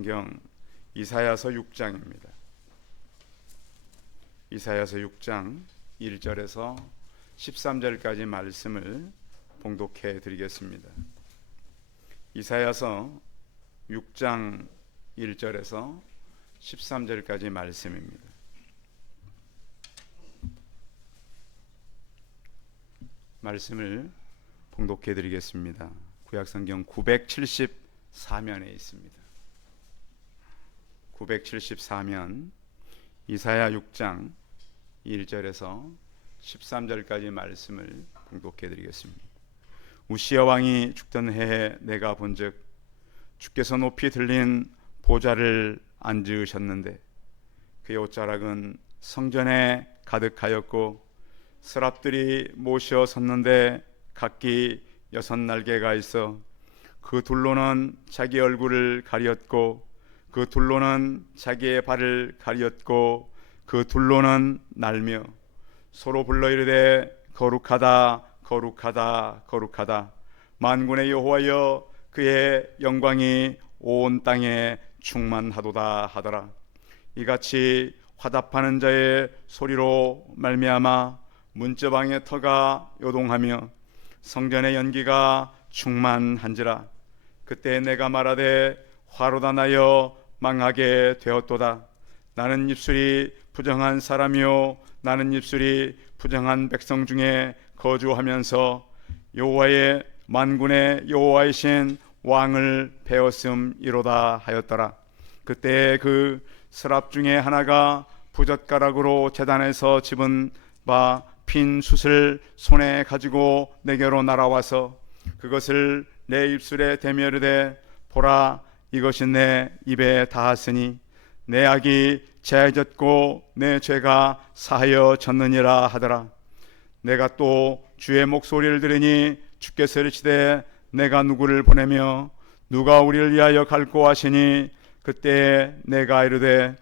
성경 이사야서 6장입니다. 이사야서 6장 1절에서 13절까지 말씀을 봉독해 드리겠습니다. 이사야서 6장 1절에서 13절까지 말씀입니다. 말씀을 봉독해 드리겠습니다. 구약성경 974면에 있습니다. 974면 이사야 6장 1절에서 13절까지 말씀을 봉독해 드리겠습니다. 우시야 왕이 죽던 해에 내가 본즉 주께서 높이 들린 보좌를 앉으셨는데 그의 옷자락은 성전에 가득하였고 서랍들이 모셔 섰는데 각기 6날개가 있어 그 둘로는 자기 얼굴을 가리었고 그 둘로는 자기의 발을 가리었고 그 둘로는 날며 서로 불러 이르되 거룩하다 거룩하다 거룩하다 만군의 여호와여 그의 영광이 온 땅에 충만하도다 하더라. 이같이 화답하는 자의 소리로 말미암아 문저방의 터가 요동하며 성전의 연기가 충만한지라. 그때 내가 말하되 화로다 나여 망하게 되었도다. 나는 입술이 부정한 사람이요 나는 입술이 부정한 백성 중에 거주하면서 여호와의 만군의 여호와이신 왕을 배웠음이로다 하였더라. 그때 그 서랍 중에 하나가 부젓가락으로 제단에서 집은 바 핀 숯을 손에 가지고 내게로 날아와서 그것을 내 입술에 대며 이르되 보라 이것이 내 입에 닿았으니 내 악이 제하여졌고 내 죄가 사하여졌느니라 하더라. 내가 또 주의 목소리를 들으니 주께서 이르시되 내가 누구를 보내며 누가 우리를 위하여 갈고 하시니 그때 내가 이르되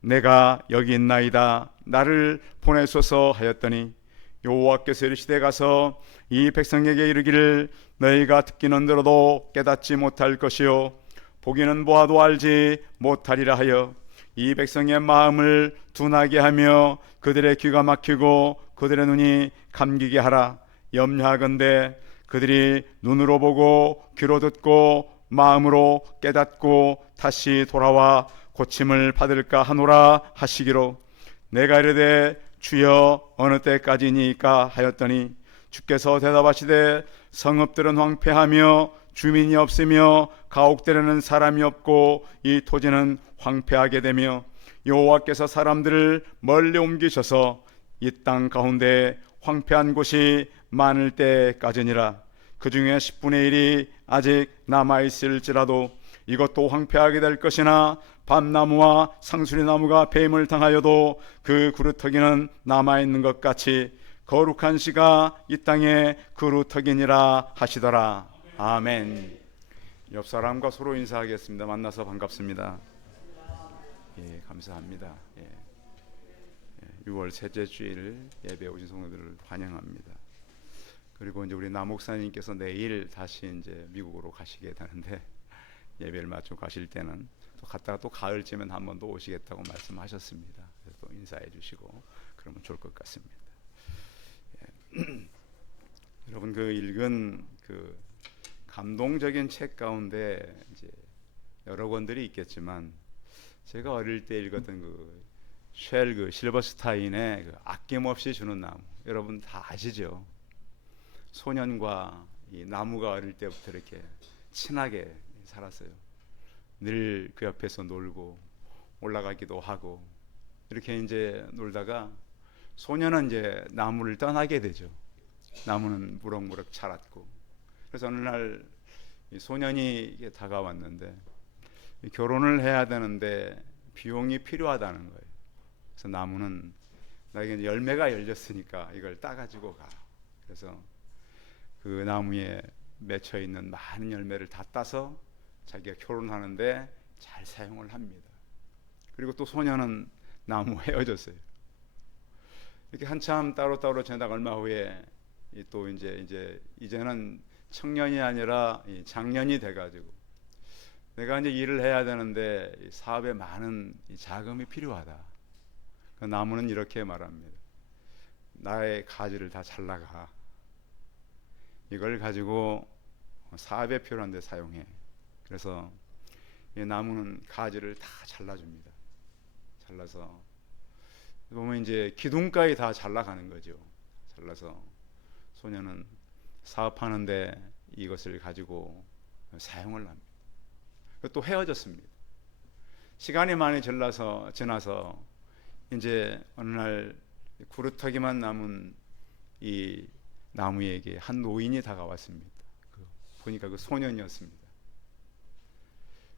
내가 여기 있나이다 나를 보내소서 하였더니 여호와께서 이르시되 가서 이 백성에게 이르기를 너희가 듣기는 들어도 깨닫지 못할 것이요 보기는 보아도 알지 못하리라 하여 이 백성의 마음을 둔하게 하며 그들의 귀가 막히고 그들의 눈이 감기게 하라. 염려하건대 그들이 눈으로 보고 귀로 듣고 마음으로 깨닫고 다시 돌아와 고침을 받을까 하노라 하시기로. 내가 이르되 주여 어느 때까지니까 하였더니 주께서 대답하시되 성읍들은 황폐하며 주민이 없으며 가옥되려는 사람이 없고 이 토지는 황폐하게 되며 여호와께서 사람들을 멀리 옮기셔서 이 땅 가운데 황폐한 곳이 많을 때까지니라. 그 중에 10분의 1이 아직 남아있을지라도 이것도 황폐하게 될 것이나 밤나무와 상수리나무가 뱀을 당하여도 그 그루터기는 남아있는 것 같이 거룩한 씨가 이 땅에 그루터기니라 하시더라. 아멘. 옆 사람과 서로 인사하겠습니다. 만나서 반갑습니다. 예, 감사합니다. 6월 셋째 주일 예배 오신 성도들을 환영합니다. 그리고 이제 우리 나 목사님께서 내일 다시 이제 미국으로 가시게 되는데 예배를 마치고 가실 때는 또 갔다가 또 가을쯤엔 한 번 더 오시겠다고 말씀하셨습니다. 그래서 또 인사해 주시고 그러면 좋을 것 같습니다. 여러분 그 읽은 그 감동적인 책 가운데 이제 여러 권들이 있겠지만 제가 어릴 때 읽었던 그 실버스타인의 그 아낌없이 주는 나무, 여러분 다 아시죠? 소년과 이 나무가 어릴 때부터 이렇게 친하게 살았어요. 늘 그 옆에서 놀고 올라가기도 하고 이렇게 이제 놀다가 소년은 이제 나무를 떠나게 되죠. 나무는 무럭무럭 자랐고 그래서 어느 날 이 소년이 다가왔는데 결혼을 해야 되는데 비용이 필요하다는 거예요. 그래서 나무는 나에게 열매가 열렸으니까 이걸 따가지고 가. 그래서 그 나무에 맺혀 있는 많은 열매를 다 따서 자기가 결혼하는데 잘 사용을 합니다. 그리고 또 소년은 나무와 헤어졌어요. 이렇게 한참 따로따로 지내다가 얼마 후에 또 이제는 청년이 아니라 장년이 돼가지고 내가 이제 일을 해야 되는데 사업에 많은 자금이 필요하다. 그 나무는 이렇게 말합니다. 나의 가지를 다 잘라가. 이걸 가지고 사업에 필요한 데 사용해. 그래서 이 나무는 가지를 다 잘라줍니다. 잘라서 보면 이제 기둥까지 다 잘라가는 거죠. 잘라서 소녀는 사업하는데 이것을 가지고 사용을 합니다. 또 헤어졌습니다. 시간이 많이 지나서 이제 어느 날 구루터기만 남은 이 나무에게 한 노인이 다가왔습니다. 보니까 그 소년이었습니다.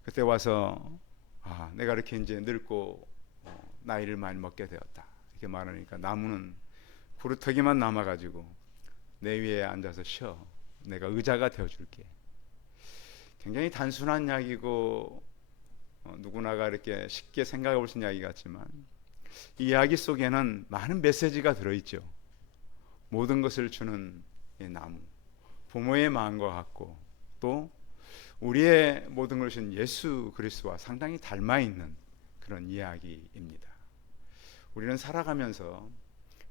그때 와서 내가 이렇게 이제 늙고 나이를 많이 먹게 되었다 이렇게 말하니까 나무는 구루터기만 남아가지고 내 위에 앉아서 쉬어. 내가 의자가 되어줄게. 굉장히 단순한 이야기고 누구나가 이렇게 쉽게 생각해 볼 수 있는 이야기 같지만 이 이야기 속에는 많은 메시지가 들어있죠. 모든 것을 주는 이 나무, 부모의 마음과 같고 또 우리의 모든 것은 예수 그리스도와 상당히 닮아 있는 그런 이야기입니다. 우리는 살아가면서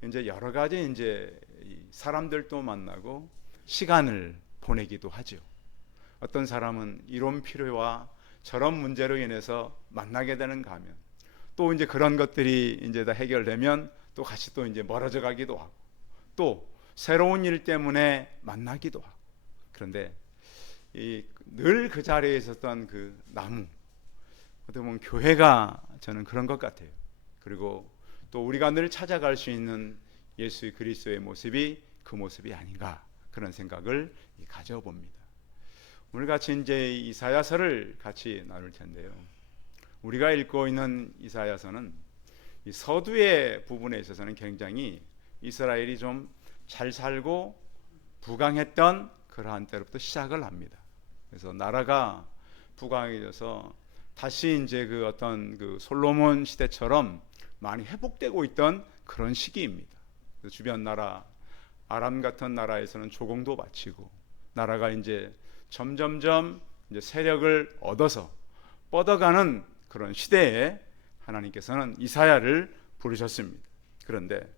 이제 여러 가지 이제 사람들도 만나고 시간을 보내기도 하죠. 어떤 사람은 이런 필요와 저런 문제로 인해서 만나게 되는 가면 또 이제 그런 것들이 이제 다 해결되면 또 같이 또 이제 멀어져 가기도 하고 또 새로운 일 때문에 만나기도 하고 그런데 늘 그 자리에 있었던 그 나무 어떻게 보면 교회가 저는 그런 것 같아요. 그리고 또 우리가 늘 찾아갈 수 있는 예수 그리스도의 모습이 그 모습이 아닌가 그런 생각을 가져봅니다. 오늘 같이 이제 이사야서를 같이 나눌 텐데요. 우리가 읽고 있는 이사야서는 이 서두의 부분에 있어서는 굉장히 이스라엘이 좀 잘 살고 부강했던 그러한 때로부터 시작을 합니다. 그래서 나라가 부강해져서 다시 이제 그 어떤 그 솔로몬 시대처럼 많이 회복되고 있던 그런 시기입니다. 주변 나라 아람 같은 나라에서는 조공도 바치고 나라가 이제 점점점 이제 세력을 얻어서 뻗어가는 그런 시대에 하나님께서는 이사야를 부르셨습니다. 그런데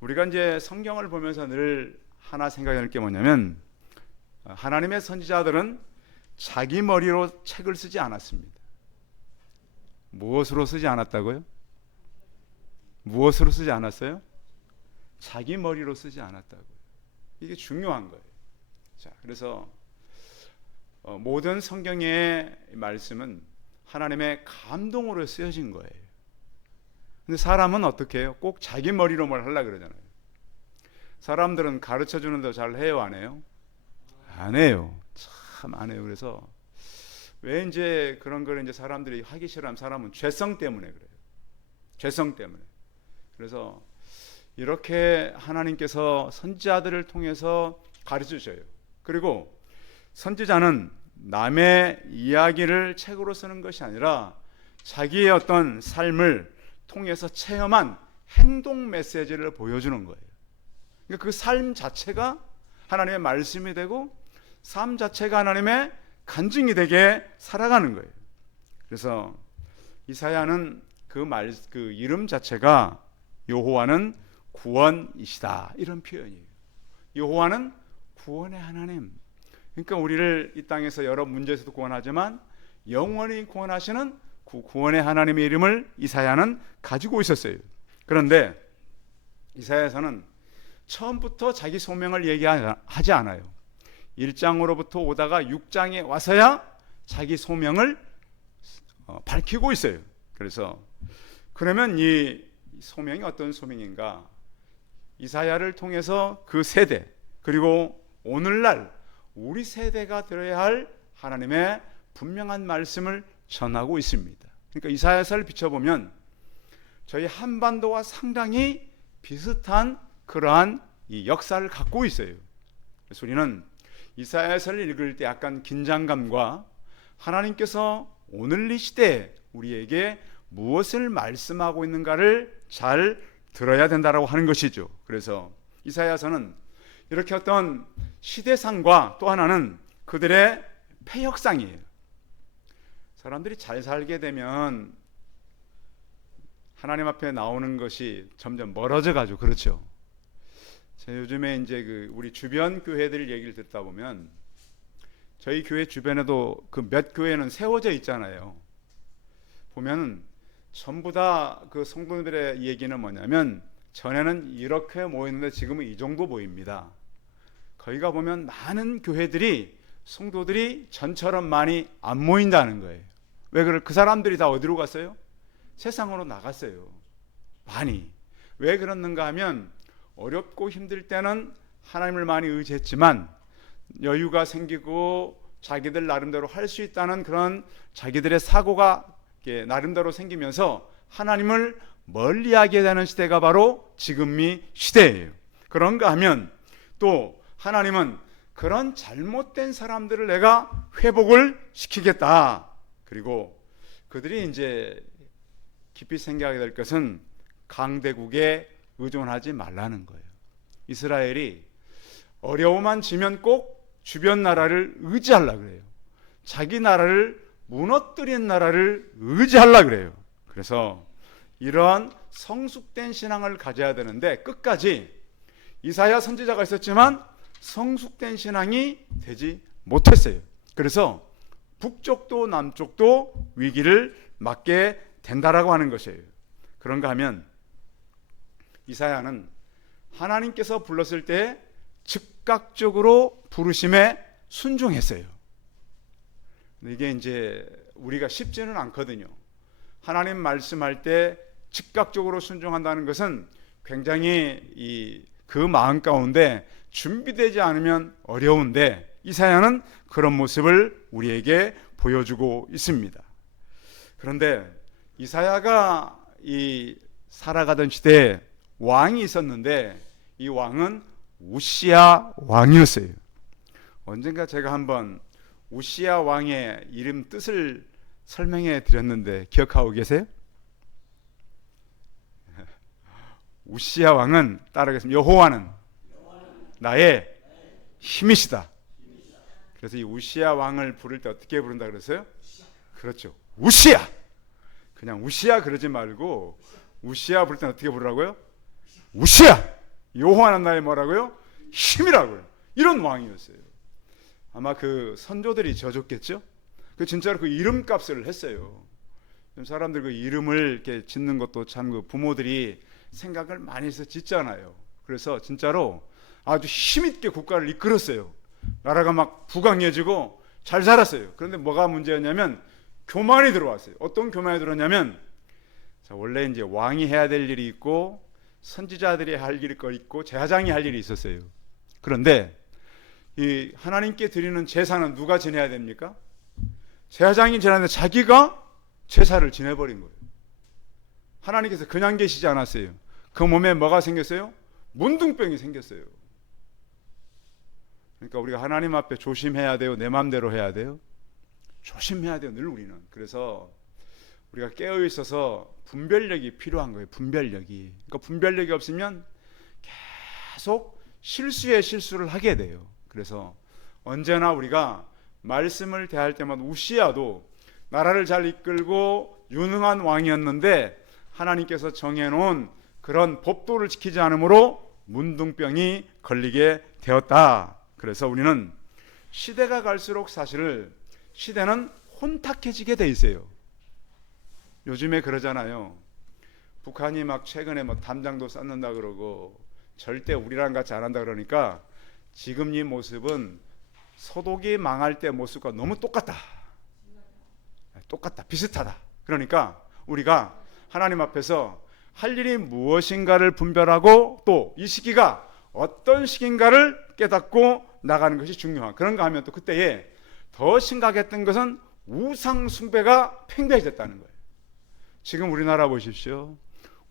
우리가 이제 성경을 보면서 늘 하나 생각할 게 뭐냐면 하나님의 선지자들은 자기 머리로 책을 쓰지 않았습니다. 무엇으로 쓰지 않았다고요? 무엇으로 쓰지 않았어요? 자기 머리로 쓰지 않았다고요. 이게 중요한 거예요. 자, 그래서 모든 성경의 말씀은 하나님의 감동으로 쓰여진 거예요. 근데 사람은 어떻게 해요? 꼭 자기 머리로 뭘 하려고 그러잖아요. 사람들은 가르쳐 주는 더 잘 해요, 안 해요? 안 해요. 참 안 해요. 그래서 왜 이제 그런 걸 이제 사람들이 하기 싫어하면 사람은 죄성 때문에 그래요. 죄성 때문에. 그래서 이렇게 하나님께서 선지자들을 통해서 가르쳐 주셔요. 그리고 선지자는 남의 이야기를 책으로 쓰는 것이 아니라 자기의 어떤 삶을 통해서 체험한 행동 메시지를 보여주는 거예요. 그러니까 그 삶 자체가 하나님의 말씀이 되고 삶 자체가 하나님의 간증이 되게 살아가는 거예요. 그래서 이사야는 그 이름 자체가 여호와는 구원이시다 이런 표현이에요. 여호와는 구원의 하나님. 그러니까 우리를 이 땅에서 여러 문제에서도 구원하지만 영원히 구원하시는 구원의 하나님의 이름을 이사야는 가지고 있었어요. 그런데 이사야서는 처음부터 자기 소명을 얘기하지 않아요. 1장으로부터 오다가 6장에 와서야 자기 소명을 밝히고 있어요. 그래서 그러면 이 소명이 어떤 소명인가? 이사야를 통해서 그 세대 그리고 오늘날 우리 세대가 들어야 할 하나님의 분명한 말씀을 전하고 있습니다. 그러니까 이사야서를 비춰보면 저희 한반도와 상당히 비슷한 그러한 이 역사를 갖고 있어요. 그래서 우리는 이사야서를 읽을 때 약간 긴장감과 하나님께서 오늘 이 시대에 우리에게 무엇을 말씀하고 있는가를 잘 들어야 된다라고 하는 것이죠. 그래서 이사야서는 이렇게 어떤 시대상과 또 하나는 그들의 폐역상이에요. 사람들이 잘 살게 되면 하나님 앞에 나오는 것이 점점 멀어져 가지고 그렇죠. 제가 요즘에 이제 우리 주변 교회들 얘기를 듣다 보면 저희 교회 주변에도 그 몇 교회는 세워져 있잖아요. 보면 전부 다 그 성도들의 얘기는 뭐냐면 전에는 이렇게 모였는데 지금은 이 정도 보입니다. 거기 가 보면 많은 교회들이 성도들이 전처럼 많이 안 모인다는 거예요. 왜 그래? 그 사람들이 다 어디로 갔어요? 세상으로 나갔어요. 많이. 왜 그렇는가 하면 어렵고 힘들 때는 하나님을 많이 의지했지만 여유가 생기고 자기들 나름대로 할 수 있다는 그런 자기들의 사고가 나름대로 생기면서 하나님을 멀리하게 되는 시대가 바로 지금 이 시대예요. 그런가 하면 또 하나님은 그런 잘못된 사람들을 내가 회복을 시키겠다. 그리고 그들이 이제 깊이 생각하게 될 것은 강대국에 의존하지 말라는 거예요. 이스라엘이 어려움만 지면 꼭 주변 나라를 의지하려고 그래요. 자기 나라를 무너뜨린 나라를 의지하려고 그래요. 그래서 이러한 성숙된 신앙을 가져야 되는데 끝까지 이사야 선지자가 있었지만 성숙된 신앙이 되지 못했어요. 그래서 북쪽도 남쪽도 위기를 맞게 된다라고 하는 것이에요. 그런가 하면 이사야는 하나님께서 불렀을 때 즉각적으로 부르심에 순종했어요. 이게 이제 우리가 쉽지는 않거든요. 하나님 말씀할 때 즉각적으로 순종한다는 것은 굉장히 그 마음 가운데 준비되지 않으면 어려운데 이사야는 그런 모습을 우리에게 보여주고 있습니다. 그런데 이사야가 살아가던 시대에 왕이 있었는데 이 왕은 우시야 왕이었어요. 언젠가 제가 한번 우시야 왕의 이름 뜻을 설명해 드렸는데 기억하고 계세요? 우시야 왕은 따라하겠습니다. 여호와는 나의 힘이시다. 그래서 이 우시야 왕을 부를 때 어떻게 부른다 그랬어요? 그렇죠. 우시야. 그냥 우시야 그러지 말고 우시야 부를 때는 어떻게 부르라고요? 우시야. 여호와는 나의 뭐라고요? 힘이라고요. 이런 왕이었어요. 아마 그 선조들이 져줬겠죠? 진짜로 그 이름값을 했어요. 사람들 그 이름을 이렇게 짓는 것도 참 그 부모들이 생각을 많이 해서 짓잖아요. 그래서 진짜로 아주 힘있게 국가를 이끌었어요. 나라가 막 부강해지고 잘 살았어요. 그런데 뭐가 문제였냐면 교만이 들어왔어요. 어떤 교만이 들어왔냐면 원래 이제 왕이 해야 될 일이 있고 선지자들이 할 일이 있고 제사장이 할 일이 있었어요. 그런데 이 하나님께 드리는 제사는 누가 지내야 됩니까? 제사장이 지내는데 자기가 제사를 지내버린 거예요. 하나님께서 그냥 계시지 않았어요. 그 몸에 뭐가 생겼어요? 문둥병이 생겼어요. 그러니까 우리가 하나님 앞에 조심해야 돼요? 내 마음대로 해야 돼요? 조심해야 돼요, 늘 우리는. 그래서 우리가 깨어 있어서 분별력이 필요한 거예요. 분별력이. 그러니까 분별력이 없으면 계속 실수에 실수를 하게 돼요. 그래서 언제나 우리가 말씀을 대할 때마다 우시야도 나라를 잘 이끌고 유능한 왕이었는데 하나님께서 정해놓은 그런 법도를 지키지 않으므로 문둥병이 걸리게 되었다. 그래서 우리는 시대가 갈수록 사실 시대는 혼탁해지게 돼 있어요. 요즘에 그러잖아요. 북한이 막 최근에 뭐 담장도 쌓는다 그러고 절대 우리랑 같이 안 한다 그러니까 지금 이 모습은 서독이 망할 때 모습과 너무 똑같다. 비슷하다. 그러니까 우리가 하나님 앞에서 할 일이 무엇인가를 분별하고 또 이 시기가 어떤 시기인가를 깨닫고 나가는 것이 중요한. 그런가 하면 또 그때에 더 심각했던 것은 우상 숭배가 팽배해졌다는 거예요. 지금 우리나라 보십시오.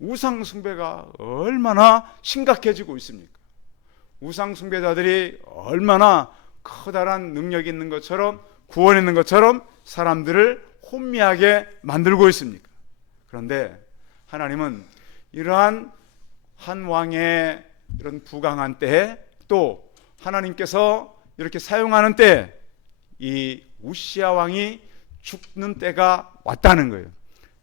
우상 숭배가 얼마나 심각해지고 있습니까? 우상 숭배자들이 얼마나 커다란 능력이 있는 것처럼 구원 있는 것처럼 사람들을 혼미하게 만들고 있습니까? 그런데 하나님은 이러한 한 왕의 이런 부강한 때에 또 하나님께서 이렇게 사용하는 때 이 우시야 왕이 죽는 때가 왔다는 거예요.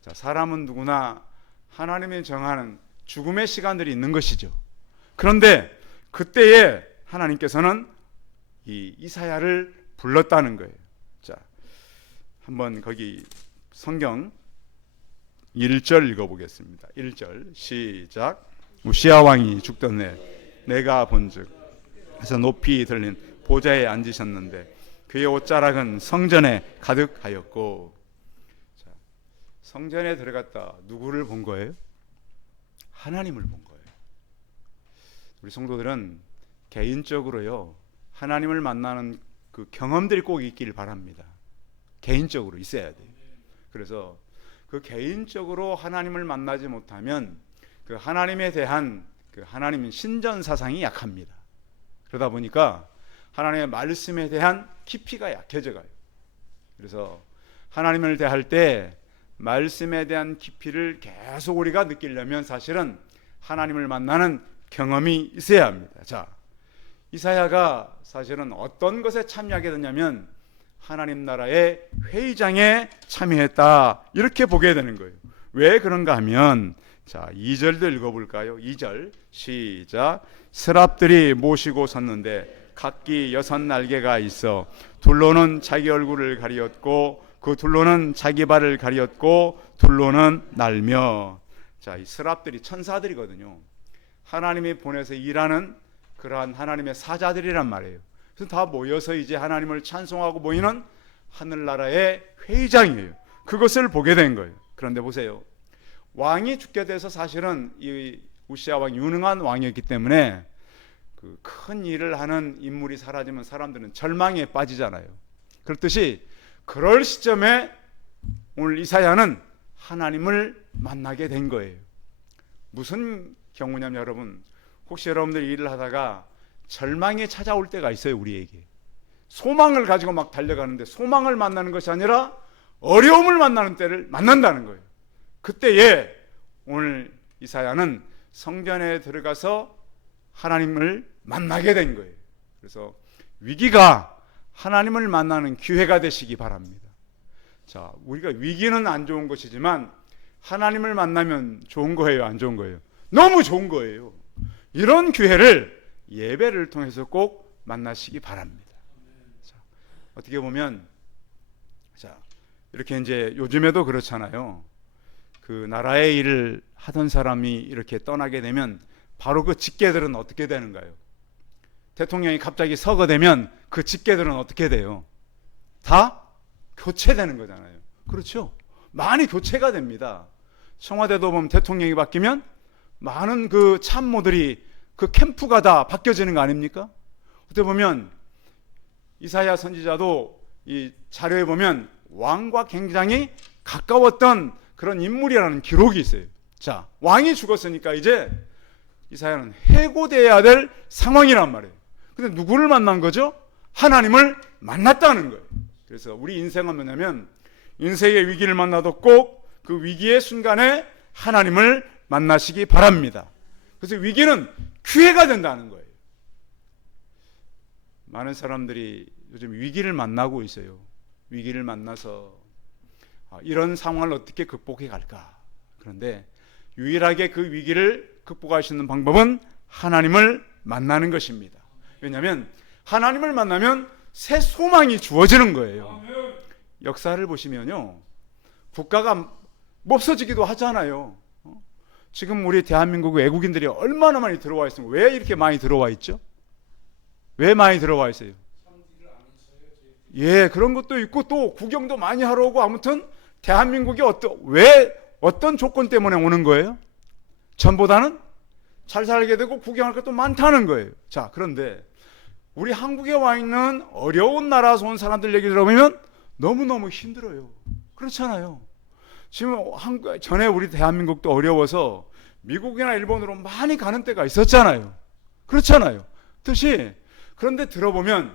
자, 사람은 누구나 하나님이 정하는 죽음의 시간들이 있는 것이죠. 그런데 그때에 하나님께서는 이 이사야를 불렀다는 거예요. 자, 한번 거기 성경 1절 읽어보겠습니다. 1절 시작. 우시야 왕이 죽던 날 내가 본즉 그래서 높이 들린 보좌에 앉으셨는데 그의 옷자락은 성전에 가득하였고. 자, 성전에 들어갔다 누구를 본 거예요? 하나님을 본 거예요. 우리 성도들은 개인적으로요 하나님을 만나는 그 경험들이 꼭 있길 바랍니다. 개인적으로 있어야 돼요. 그래서 그 개인적으로 하나님을 만나지 못하면 그 하나님에 대한 그 하나님의 신전 사상이 약합니다. 그러다 보니까 하나님의 말씀에 대한 깊이가 약해져 가요. 그래서 하나님을 대할 때 말씀에 대한 깊이를 계속 우리가 느끼려면 사실은 하나님을 만나는 경험이 있어야 합니다. 자, 이사야가 사실은 어떤 것에 참여하게 되냐면 하나님 나라의 회의장에 참여했다 이렇게 보게 되는 거예요. 왜 그런가 하면 자 2절도 읽어볼까요? 2절 시작. 스랍들이 모시고 섰는데 각기 6날개가 있어 둘로는 자기 얼굴을 가리었고 그 둘로는 자기 발을 가리었고 둘로는 날며. 자, 이 스랍들이 천사들이거든요. 하나님이 보내서 일하는 그러한 하나님의 사자들이란 말이에요. 그래서 다 모여서 이제 하나님을 찬송하고 모이는 하늘나라의 회의장이에요. 그것을 보게 된 거예요. 그런데 보세요. 왕이 죽게 돼서 사실은 이 우시야 왕이 유능한 왕이었기 때문에 그 큰 일을 하는 인물이 사라지면 사람들은 절망에 빠지잖아요. 그렇듯이 그럴 시점에 오늘 이사야는 하나님을 만나게 된 거예요. 무슨 경우냐면 여러분, 혹시 여러분들이 일을 하다가 절망이 찾아올 때가 있어요. 우리에게 소망을 가지고 막 달려가는데 소망을 만나는 것이 아니라 어려움을 만나는 때를 만난다는 거예요. 그때에 오늘 이사야는 성전에 들어가서 하나님을 만나게 된 거예요. 그래서 위기가 하나님을 만나는 기회가 되시기 바랍니다. 자, 우리가 위기는 안 좋은 것이지만 하나님을 만나면 좋은 거예요, 안 좋은 거예요? 너무 좋은 거예요. 이런 기회를 예배를 통해서 꼭 만나시기 바랍니다. 자, 어떻게 보면 자, 이렇게 이제 요즘에도 그렇잖아요. 그 나라의 일을 하던 사람이 이렇게 떠나게 되면 바로 그 직계들은 어떻게 되는가요? 대통령이 갑자기 서거되면 그 직계들은 어떻게 돼요? 다 교체되는 거잖아요. 그렇죠? 많이 교체가 됩니다. 청와대도 보면 대통령이 바뀌면 많은 그 참모들이 그 캠프가 다 바뀌어지는 거 아닙니까? 어떻게 보면 이사야 선지자도 이 자료에 보면 왕과 굉장히 가까웠던 그런 인물이라는 기록이 있어요. 자, 왕이 죽었으니까 이제 이사야는 해고돼야 될 상황이란 말이에요. 근데 누구를 만난 거죠? 하나님을 만났다는 거예요. 그래서 우리 인생은 뭐냐면 인생의 위기를 만나도 꼭 그 위기의 순간에 하나님을 만나시기 바랍니다. 그래서 위기는 기회가 된다는 거예요. 많은 사람들이 요즘 위기를 만나고 있어요. 위기를 만나서 이런 상황을 어떻게 극복해 갈까? 그런데 유일하게 그 위기를 극복할 수 있는 방법은 하나님을 만나는 것입니다. 왜냐하면 하나님을 만나면 새 소망이 주어지는 거예요. 역사를 보시면요, 국가가 없어지기도 하잖아요. 지금 우리 대한민국 외국인들이 얼마나 많이 들어와 있습니까? 왜 이렇게 많이 들어와 있죠? 왜 많이 들어와 있어요? 예, 그런 것도 있고 또 구경도 많이 하러 오고, 아무튼 대한민국이 왜 어떤 조건 때문에 오는 거예요? 전보다는 잘 살게 되고 구경할 것도 많다는 거예요. 자, 그런데 우리 한국에 와 있는 어려운 나라에서 온 사람들 얘기 들어보면 너무너무 힘들어요. 그렇잖아요. 지금 전에 우리 대한민국도 어려워서 미국이나 일본으로 많이 가는 때가 있었잖아요. 그렇잖아요. 뜻이. 그런데 들어보면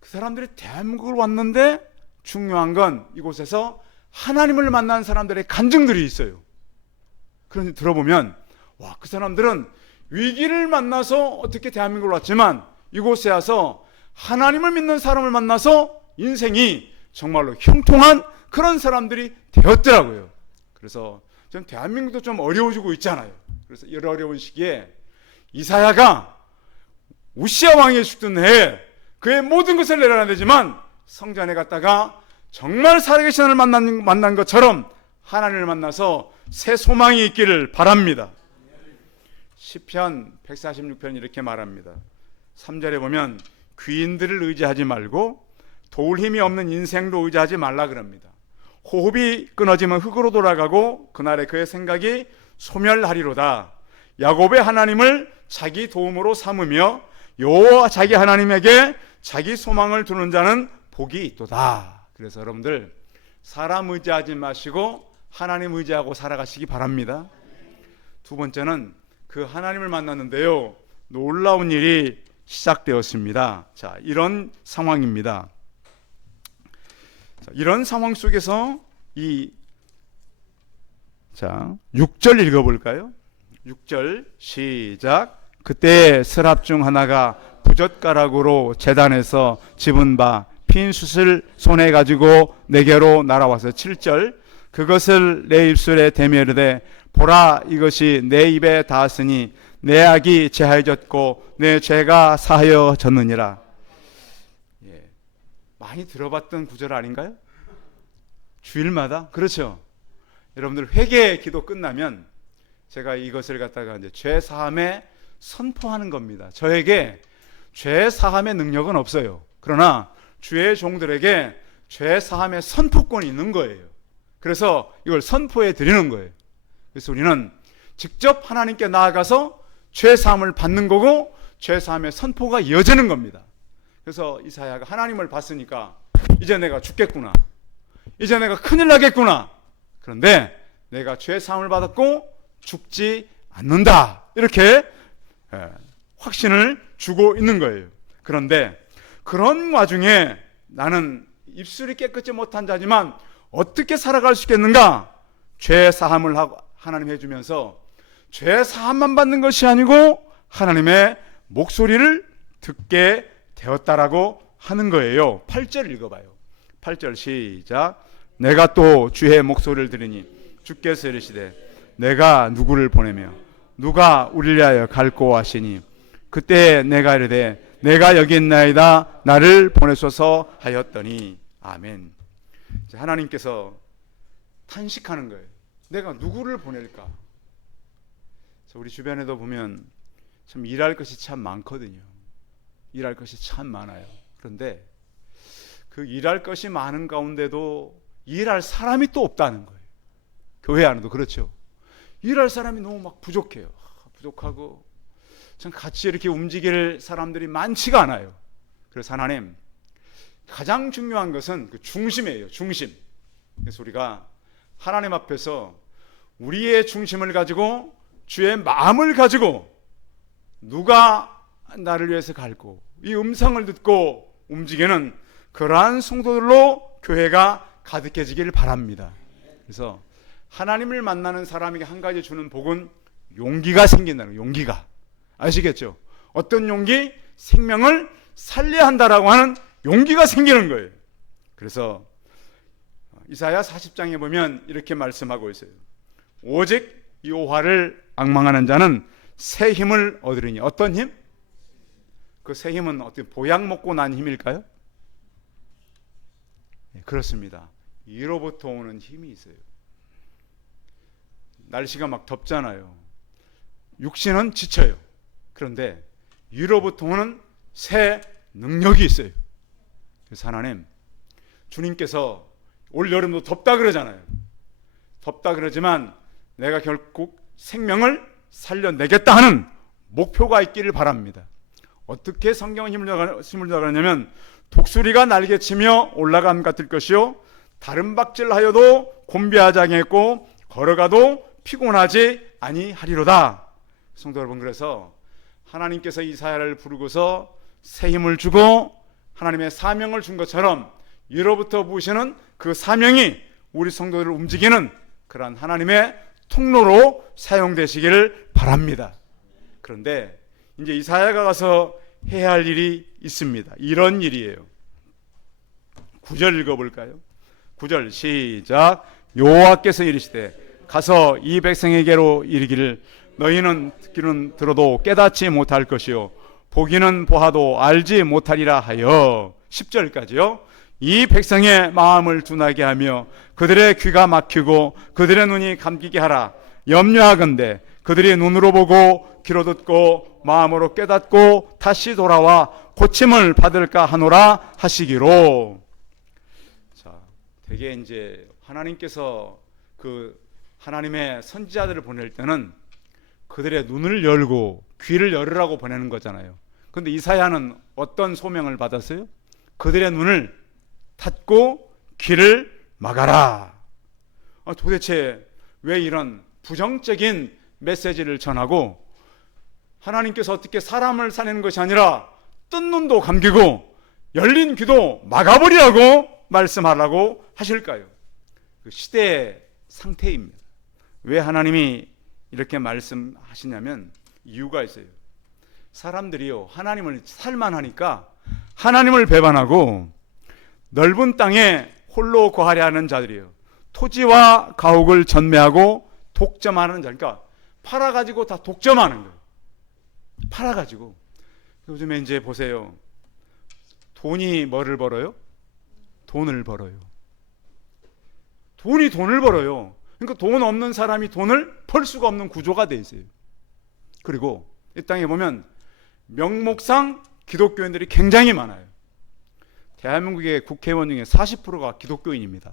그 사람들이 대한민국을 왔는데 중요한 건 이곳에서 하나님을 만난 사람들의 간증들이 있어요. 그런데 들어보면 와, 그 사람들은 위기를 만나서 어떻게 대한민국을 왔지만 이곳에 와서 하나님을 믿는 사람을 만나서 인생이 정말로 형통한 그런 사람들이 되었더라고요. 그래서 좀 대한민국도 좀 어려워지고 있잖아요. 그래서 이 어려운 시기에 이사야가 우시야 왕이 죽던 해에 그의 모든 것을 내려놔야 되지만 성전에 갔다가 정말 살아계신 하나님을 만난 것처럼 하나님을 만나서 새 소망이 있기를 바랍니다. 시편 146편 이렇게 말합니다. 3절에 보면 귀인들을 의지하지 말고 도울 힘이 없는 인생도 의지하지 말라 그럽니다. 호흡이 끊어지면 흙으로 돌아가고 그날에 그의 생각이 소멸하리로다. 야곱의 하나님을 자기 도움으로 삼으며 여호와 자기 하나님에게 자기 소망을 두는 자는 복이 있도다. 그래서 여러분들 사람 의지하지 마시고 하나님 의지하고 살아가시기 바랍니다. 두 번째는 그 하나님을 만났는데요, 놀라운 일이 시작되었습니다. 자, 이런 상황입니다. 자, 이런 상황 속에서 6절 읽어볼까요? 6절 시작. 그때 스랍 중 하나가 부젓가락으로 제단에서 집은 바 핀 숯을 손에 가지고 내게로 날아와서 7절. 그것을 내 입술에 대며 이르되 보라, 이것이 내 입에 닿았으니 내 악이 제하여졌고 내 죄가 사하여졌느니라. 예, 많이 들어봤던 구절 아닌가요? 주일마다? 그렇죠. 여러분들 회개 기도 끝나면 제가 이것을 갖다가 이제 죄 사함에 선포하는 겁니다. 저에게 죄 사함의 능력은 없어요. 그러나 주의 종들에게 죄 사함의 선포권이 있는 거예요. 그래서 이걸 선포해 드리는 거예요. 그래서 우리는 직접 하나님께 나아가서 죄 사함을 받는 거고 죄 사함의 선포가 이어지는 겁니다. 그래서 이사야가 하나님을 봤으니까 이제 내가 죽겠구나, 이제 내가 큰일 나겠구나, 그런데 내가 죄 사함을 받았고 죽지 않는다, 이렇게 확신을 주고 있는 거예요. 그런데 그런 와중에 나는 입술이 깨끗이 못한 자지만 어떻게 살아갈 수 있겠는가? 죄 사함을 하나님 해주면서 죄 사함만 받는 것이 아니고 하나님의 목소리를 듣게 되었다라고 하는 거예요. 8절 읽어봐요. 8절 시작. 내가 또 주의 목소리를 들으니 주께서 이르시되 내가 누구를 보내며 누가 우리를 위하여 갈고 하시니 그때 내가 이르되 내가 여기 있나이다, 나를 보내소서 하였더니. 아멘. 하나님께서 탄식하는 거예요. 내가 누구를 보낼까? 우리 주변에도 보면 참 일할 것이 참 많거든요. 일할 것이 참 많아요. 그런데 그 일할 것이 많은 가운데도 일할 사람이 또 없다는 거예요. 교회 안에도 그렇죠. 일할 사람이 너무 막 부족해요. 부족하고 참 같이 이렇게 움직일 사람들이 많지가 않아요. 그래서 하나님, 가장 중요한 것은 그 중심이에요. 중심. 그래서 우리가 하나님 앞에서 우리의 중심을 가지고 주의 마음을 가지고 누가 나를 위해서 갈고 이 음성을 듣고 움직이는 그러한 성도들로 교회가 가득해지길 바랍니다. 그래서 하나님을 만나는 사람에게 한 가지 주는 복은 용기가 생긴다는 거예요. 용기가. 아시겠죠? 어떤 용기? 생명을 살려야 한다라고 하는 용기가 생기는 거예요. 그래서 이사야 40장에 보면 이렇게 말씀하고 있어요. 오직 여호와를 앙망하는 자는 새 힘을 얻으리니. 어떤 힘? 그 새 힘은 어떻게 보약 먹고 난 힘일까요? 네, 그렇습니다. 이로부터 오는 힘이 있어요. 날씨가 막 덥잖아요. 육신은 지쳐요. 그런데 위로부터 오는 새 능력이 있어요. 그래서 하나님, 주님께서 올 여름도 덥다 그러잖아요. 덥다 그러지만 내가 결국 생명을 살려내겠다 하는 목표가 있기를 바랍니다. 어떻게 성경은 힘을 나가냐면 독수리가 날개치며 올라감 같을 것이요 다른 박질하여도 곤비하지 않겠고 걸어가도 피곤하지 아니하리로다. 성도 여러분, 그래서 하나님께서 이사야를 부르고서 새 힘을 주고 하나님의 사명을 준 것처럼 위로부터 부으시는 그 사명이 우리 성도들을 움직이는 그러한 하나님의 통로로 사용되시기를 바랍니다. 그런데 이제 이사야가 가서 해야 할 일이 있습니다. 이런 일이에요. 9절 읽어볼까요? 9절 시작. 여호와께서 이르시되 가서 이 백성에게로 이르기를 너희는 듣기는 들어도 깨닫지 못할 것이요 보기는 보아도 알지 못하리라 하여 10절까지요. 이 백성의 마음을 둔하게 하며 그들의 귀가 막히고 그들의 눈이 감기게 하라. 염려하건대 그들이 눈으로 보고 귀로 듣고 마음으로 깨닫고 다시 돌아와 고침을 받을까 하노라 하시기로. 자, 되게 이제 하나님께서 그 하나님의 선지자들을 보낼 때는 그들의 눈을 열고 귀를 열으라고 보내는 거잖아요. 그런데 이사야는 어떤 소명을 받았어요? 그들의 눈을 닫고 귀를 막아라. 도대체 왜 이런 부정적인 메시지를 전하고 하나님께서 어떻게 사람을 살리는 것이 아니라 뜬 눈도 감기고 열린 귀도 막아버리라고 말씀하라고 하실까요? 그 시대의 상태입니다. 왜 하나님이 이렇게 말씀하시냐면 이유가 있어요. 사람들이요 하나님을 살만하니까 하나님을 배반하고 넓은 땅에 홀로 거하려 하는 자들이에요. 토지와 가옥을 전매하고 독점하는 자. 그러니까 팔아가지고 다 독점하는 거예요. 팔아가지고. 요즘에 이제 보세요. 돈이 뭐를 벌어요? 돈을 벌어요. 돈이 돈을 벌어요. 그러니까 돈 없는 사람이 돈을 벌 수가 없는 구조가 돼 있어요. 그리고 이 땅에 보면 명목상 기독교인들이 굉장히 많아요. 대한민국의 국회의원 중에 40%가 기독교인입니다.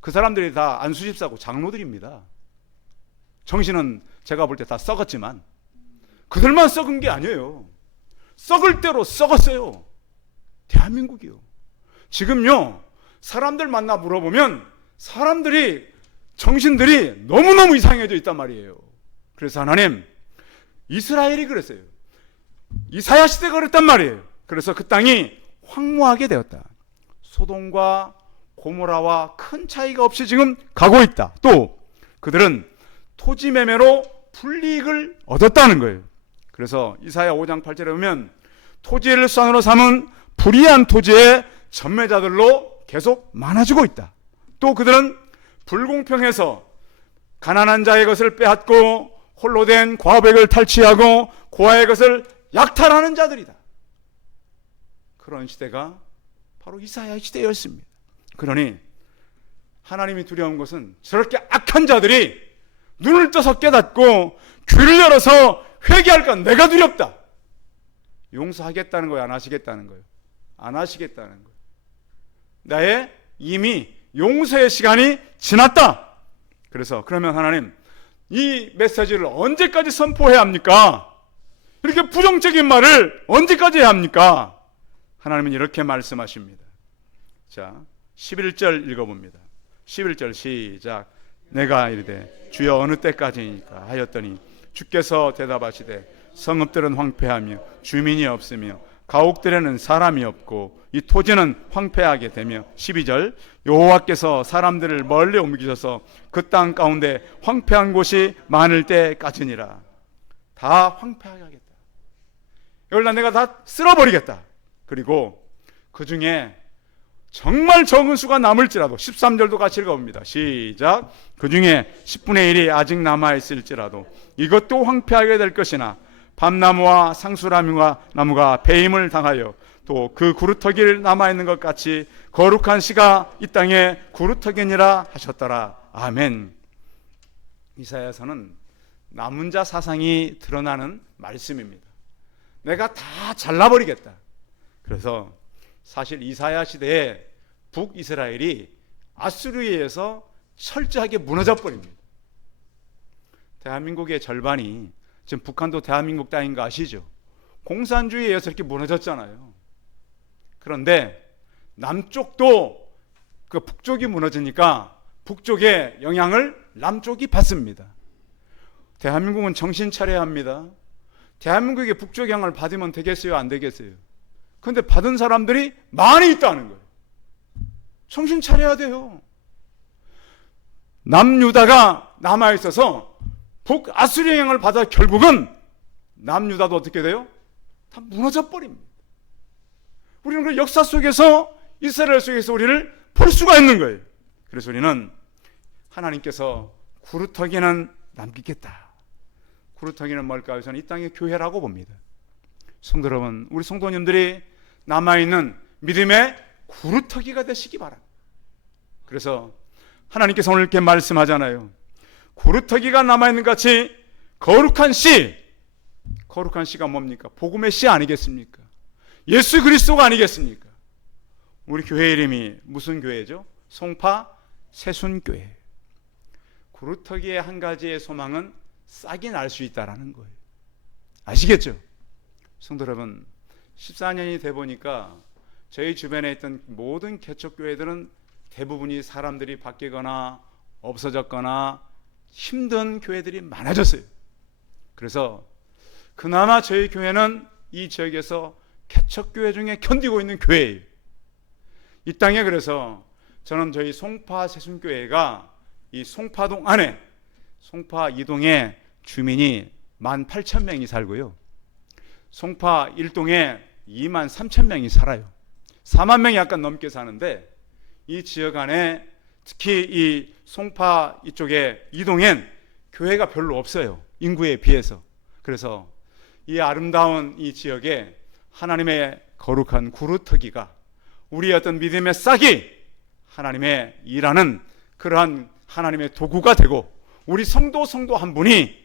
그 사람들이 다 안수집사고 장로들입니다. 정신은 제가 볼 때 다 썩었지만 그들만 썩은 게 아니에요. 썩을 대로 썩었어요. 대한민국이요. 지금요 사람들 만나 물어보면 사람들이 정신들이 너무너무 이상해져 있단 말이에요. 그래서 하나님 이스라엘이 그랬어요. 이사야 시대가 그랬단 말이에요. 그래서 그 땅이 황무하게 되었다. 소돔과 고모라와 큰 차이가 없이 지금 가고 있다. 또 그들은 토지 매매로 불이익을 얻었다는 거예요. 그래서 이사야 5장 8절에 보면 토지를 수단으로 삼은 불의한 토지의 전매자들로 계속 많아지고 있다. 또 그들은 불공평해서 가난한 자의 것을 빼앗고 홀로 된 과부의 탈취하고 고아의 것을 약탈하는 자들이다. 그런 시대가 바로 이사야 시대였습니다. 그러니 하나님이 두려운 것은 저렇게 악한 자들이 눈을 떠서 깨닫고 귀를 열어서 회개할까 내가 두렵다. 용서하겠다는 거예요? 안 하시겠다는 거예요? 안 하시겠다는 거예요. 나의 이미 용서의 시간이 지났다. 그래서 그러면 하나님 이 메시지를 언제까지 선포해야 합니까? 이렇게 부정적인 말을 언제까지 해야 합니까? 하나님은 이렇게 말씀하십니다. 자, 11절 읽어봅니다. 11절 시작. 내가 이르되 주여 어느 때까지니까 하였더니 주께서 대답하시되 성읍들은 황폐하며 주민이 없으며 가옥들에는 사람이 없고 이 토지는 황폐하게 되며 12절 여호와께서 사람들을 멀리 옮기셔서 그 땅 가운데 황폐한 곳이 많을 때까지니라. 다 황폐하게 하겠다. 이걸 내가 다 쓸어버리겠다. 그리고 그 중에 정말 적은 수가 남을지라도 13절도 같이 읽어봅니다. 시작. 그 중에 10분의 1이 아직 남아있을지라도 이것도 황폐하게 될 것이나 밤나무와 상수나무가 배임을 당하여 또 그 구루터기를 남아있는 것 같이 거룩한 씨가 이 땅에 구루터기니라 하셨더라. 아멘. 이사야서는 남은 자 사상이 드러나는 말씀입니다. 내가 다 잘라버리겠다. 그래서 사실 이사야 시대에 북이스라엘이 아수르에 의해서 철저하게 무너져 버립니다. 대한민국의 절반이 지금 북한도 대한민국 땅인 거 아시죠? 공산주의에 의해서 이렇게 무너졌잖아요. 그런데 남쪽도 그 북쪽이 무너지니까 북쪽의 영향을 남쪽이 받습니다. 대한민국은 정신 차려야 합니다. 대한민국의 북쪽 영향을 받으면 되겠어요? 안 되겠어요? 그런데 받은 사람들이 많이 있다는 거예요. 정신 차려야 돼요. 남유다가 남아있어서 북아수르 영향을 받아 결국은 남유다도 어떻게 돼요? 다 무너져 버립니다. 우리는 그 역사 속에서 이스라엘 속에서 우리를 볼 수가 있는 거예요. 그래서 우리는 하나님께서 구루터기는 남기겠다. 구루터기는 뭘까요? 저는 이 땅의 교회라고 봅니다. 성도 여러분, 우리 성도님들이 남아있는 믿음의 구루터기가 되시기 바랍니다. 그래서 하나님께서 오늘 이렇게 말씀하잖아요. 구루터기가 남아있는 같이 거룩한 씨, 거룩한 씨가 뭡니까? 복음의 씨 아니겠습니까? 예수 그리스도가 아니겠습니까? 우리 교회 이름이 무슨 교회죠? 송파 새순교회. 구루터기의 한 가지의 소망은 싹이 날 수 있다라는 거예요. 아시겠죠? 성도 여러분, 14년이 돼 보니까 저희 주변에 있던 모든 개척교회들은 대부분이 사람들이 바뀌거나 없어졌거나 힘든 교회들이 많아졌어요. 그래서 그나마 저희 교회는 이 지역에서 개척교회 중에 견디고 있는 교회예요. 이 땅에 그래서 저는 저희 송파 새순교회가 이 송파동 안에 송파 2동에 주민이 18,000명이 살고요. 송파 1동에 23,000명이 살아요. 4만 명이 약간 넘게 사는데 이 지역 안에 특히 이 송파 이쪽에 2동엔 교회가 별로 없어요. 인구에 비해서. 그래서 이 아름다운 이 지역에 하나님의 거룩한 구루터기가 우리의 어떤 믿음의 싹이 하나님의 일하는 그러한 하나님의 도구가 되고 우리 성도 한 분이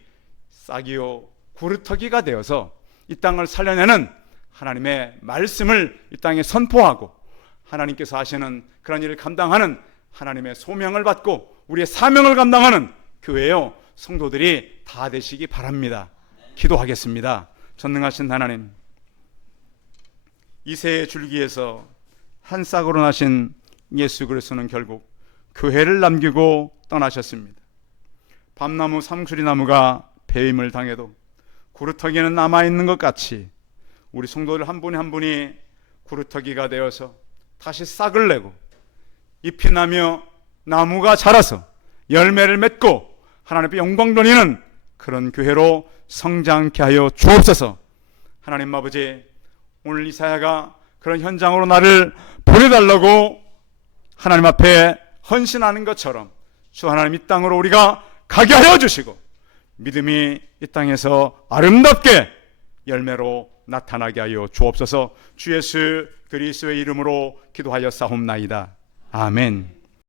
싹이요 구루터기가 되어서 이 땅을 살려내는 하나님의 말씀을 이 땅에 선포하고 하나님께서 하시는 그런 일을 감당하는 하나님의 소명을 받고 우리의 사명을 감당하는 교회요 성도들이 다 되시기 바랍니다. 기도하겠습니다. 전능하신 하나님, 이새의 줄기에서 한 싹으로 나신 예수 그리스도는 결국 교회를 남기고 떠나셨습니다. 밤나무 상수리나무가 배임을 당해도 구루터기는 남아있는 것 같이 우리 성도들 한 분이 한 분이 구루터기가 되어서 다시 싹을 내고 잎이 나며 나무가 자라서 열매를 맺고 하나님 앞에 영광 돌리는 그런 교회로 성장케 하여 주옵소서. 하나님 아버지, 오늘 이사야가 그런 현장으로 나를 보내달라고 하나님 앞에 헌신하는 것처럼 주 하나님 이 땅으로 우리가 가게 하여 주시고 믿음이 이 땅에서 아름답게 열매로 나타나게 하여 주옵소서. 주 예수 그리스도의 이름으로 기도하여 싸움나이다. 아멘.